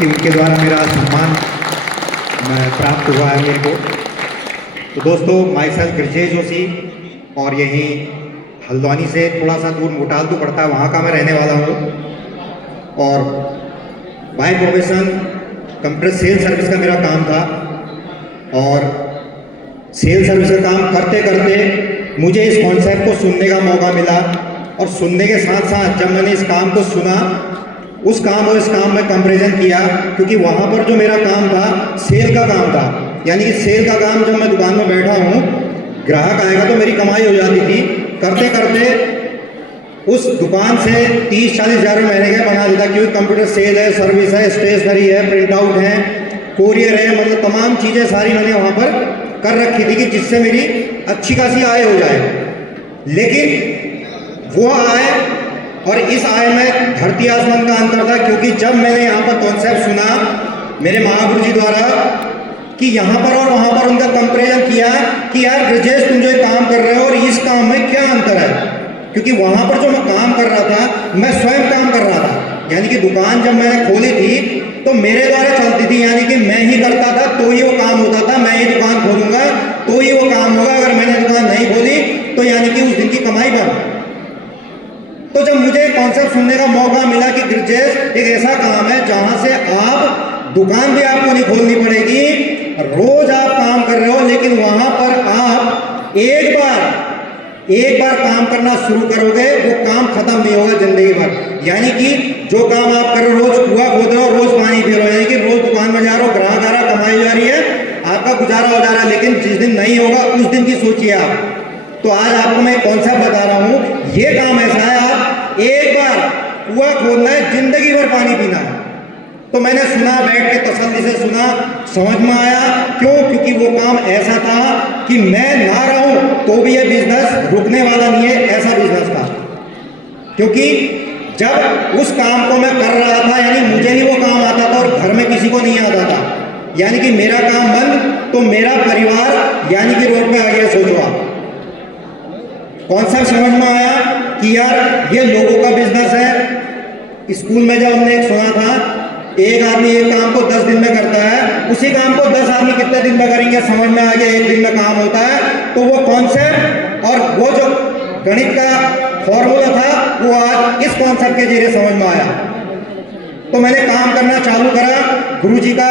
कि उनके द्वारा मेरा सम्मान प्राप्त हुआ है मेरे को। तो दोस्तों, माई सेल्फ ब्रजेश जोशी और यहीं हल्द्वानी से थोड़ा सा दूर मोटालतू पड़ता है, वहाँ का मैं रहने वाला हूँ। और by profession computer sale service का मेरा काम था और सेल सर्विस का काम करते करते मुझे इस कॉन्सेप्ट को सुनने का मौका मिला। और सुनने के साथ साथ जब मैंने इस काम को सुना, उस काम और इस काम में कंपैरिजन किया, क्योंकि वहाँ पर जो मेरा काम था सेल का काम था। यानी कि सेल का काम, जब मैं दुकान में बैठा हूँ, ग्राहक आएगा तो मेरी कमाई हो जाती थी। करते करते उस दुकान से 30-40 हज़ार महीने के बना देता, क्योंकि कंप्यूटर सेल है, सर्विस है, स्टेशनरी है, प्रिंट आउट है, कोरियर है, मतलब तमाम चीज़ें सारी मैंने वहाँ पर कर रखी थी कि जिससे मेरी अच्छी खासी आय हो जाए। लेकिन वो आय और इस आय में धरती आसमान का अंतर था, क्योंकि जब मैंने यहाँ पर कॉन्सेप्ट सुना मेरे महागुरु जी द्वारा कि यहाँ पर और वहाँ पर उनका कंपैरिजन किया कि यार ब्रजेश, तुम जो काम कर रहे हो और इस काम में क्या अंतर है। क्योंकि वहाँ पर जो मैं काम कर रहा था, मैं स्वयं काम कर रहा था। यानी कि दुकान जब मैंने खोली थी तो मेरे द्वारा चलती थी, यानी कि मैं ही करता था तो ही वो काम होता था। मैं ही दुकान खोलूंगा तो ही वो काम होगा, अगर मैंने दुकान नहीं खोली तो यानी कि उस दिन की कमाई बंद। तो जब मुझे कॉन्सेप्ट सुनने का मौका मिला कि ब्रजेश, एक ऐसा काम है जहां से आप दुकान भी आपको नहीं खोलनी पड़ेगी, रोज आप काम कर रहे हो, लेकिन वहां पर आप एक बार काम करना शुरू करोगे, वो काम खत्म नहीं होगा जिंदगी भर। यानी कि जो काम आप कर रहे हो, रोज कुआं खोद रहे हो, रोज पानी पी रहे हो, यानी कि रोज दुकान में जा रहे हो, ग्राहक आ रहा, कमाई जा रही है, आपका गुजारा हो जा रहा है। लेकिन जिस दिन नहीं होगा उस दिन की सोचिए आप। तो आज आपको मैं कॉन्सेप्ट बता रहा हूं, ये काम ऐसा है, आप एक बार कुआं खोदना है, जिंदगी भर पानी पीना है। तो मैंने सुना, बैठ के तसल्ली से सुना, समझ में आया। क्यों? क्योंकि वो काम ऐसा था कि मैं ना रहूं तो भी ये बिजनेस रुकने वाला नहीं है, ऐसा बिजनेस था। क्योंकि जब उस काम को मैं कर रहा था, यानी मुझे ही वो काम आता था और घर में किसी को नहीं आता था, यानी कि मेरा काम बंद तो मेरा परिवार यानी कि रोड पे आ गया। सोचो आप, कॉन्सेप्ट समझ में आया कि यार ये लोगों का बिजनेस है। स्कूल में जब हमने एक सुना था, एक आदमी एक काम को 10 दिन में करता है, उसी काम को 10 आदमी कितने दिन में करेंगे, समझ में आ गया, एक दिन में काम होता है। तो वो कॉन्सेप्ट और वो जो गणित का फॉर्मूला था, वो आज इस कॉन्सेप्ट के जरिए समझ में आया। तो मैंने काम करना चालू करा, गुरुजी का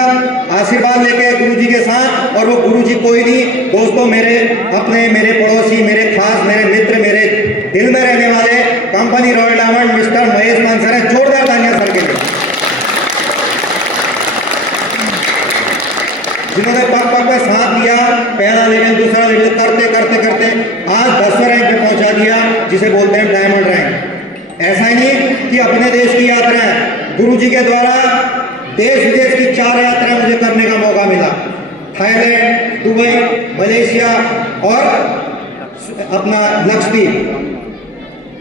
आशीर्वाद लेके, गुरुजी के साथ। और वो गुरुजी कोई नहीं दोस्तों, मेरे अपने, मेरे पड़ोसी, मेरे खास, मेरे मित्र, मेरे दिल में रहने वाले company royal diamond mister Mahesh मान सर है। जोरदार तालियां सर के लिए, जिन्होंने पग पे साथ दिया, पहला लेवल, दूसरा लेवल, करते करते करते आज 10वें रैंक पे पहुंचा दिया, जिसे बोलते हैं डायमंड रैंक। ऐसा ही नहीं कि अपने देश की यात्राएं, गुरुजी के द्वारा देश विदेश की 4 यात्राएं मुझे करने का मौका मिला। थाईलैंड, दुबई, मलेशिया और अपना लक्षद्वीप।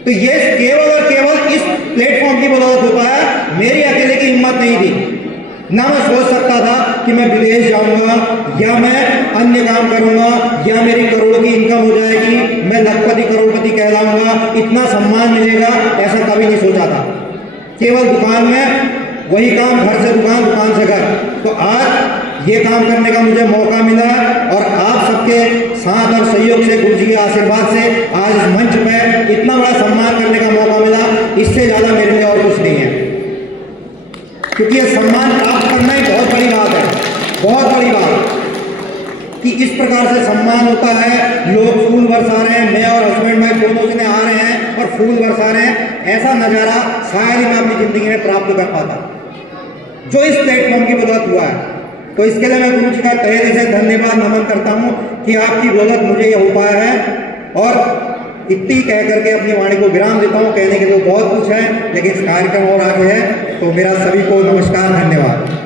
तो ये केवल और केवल इस प्लेटफॉर्म की बदौलत होता है। मेरी अकेले की हिम्मत नहीं थी ना, मैं सोच सकता था कि मैं विदेश जाऊंगा या मैं अन्य काम करूंगा या मेरी करोड़ों की इनकम हो जाएगी, मैं लखपति करोड़पति कहलाऊंगा, इतना सम्मान मिलेगा, ऐसा कभी नहीं सोचा था। केवल दुकान में वही काम, घर से दुकान, दुकान से घर। तो आज ये काम करने का मुझे मौका मिला और आप सबके साथ और सहयोग से, गुरु जी के आशीर्वाद से आज इस मंच पे इतना बड़ा सम्मान करने का मौका मिला। इससे ज़्यादा मेरे लिए और कुछ नहीं है, क्योंकि ये सम्मान प्राप्त करना ही बहुत बड़ी बात है, बहुत बड़ी बात कि इस प्रकार से सम्मान होता है। लोग फूल बरसा रहे हैं, मैं और हस्बैंड वाइफ दोनों जने आ रहे हैं और फूल बरसा रहे हैं। ऐसा नज़ारा शायद ही मैं अपनी ज़िंदगी में प्राप्त कर पाता, जो इस प्लेटफॉर्म की बदौलत हुआ है। तो इसके लिए मैं गुरु जी का तहे दिल से धन्यवाद नमन करता हूँ कि आपकी बदौलत मुझे ये हो पाया है। और इतनी कह करके अपनी वाणी को विराम देता हूँ। कहने के लिए बहुत कुछ है, लेकिन इस कार्यक्रम और आगे है। तो मेरा सभी को नमस्कार, धन्यवाद।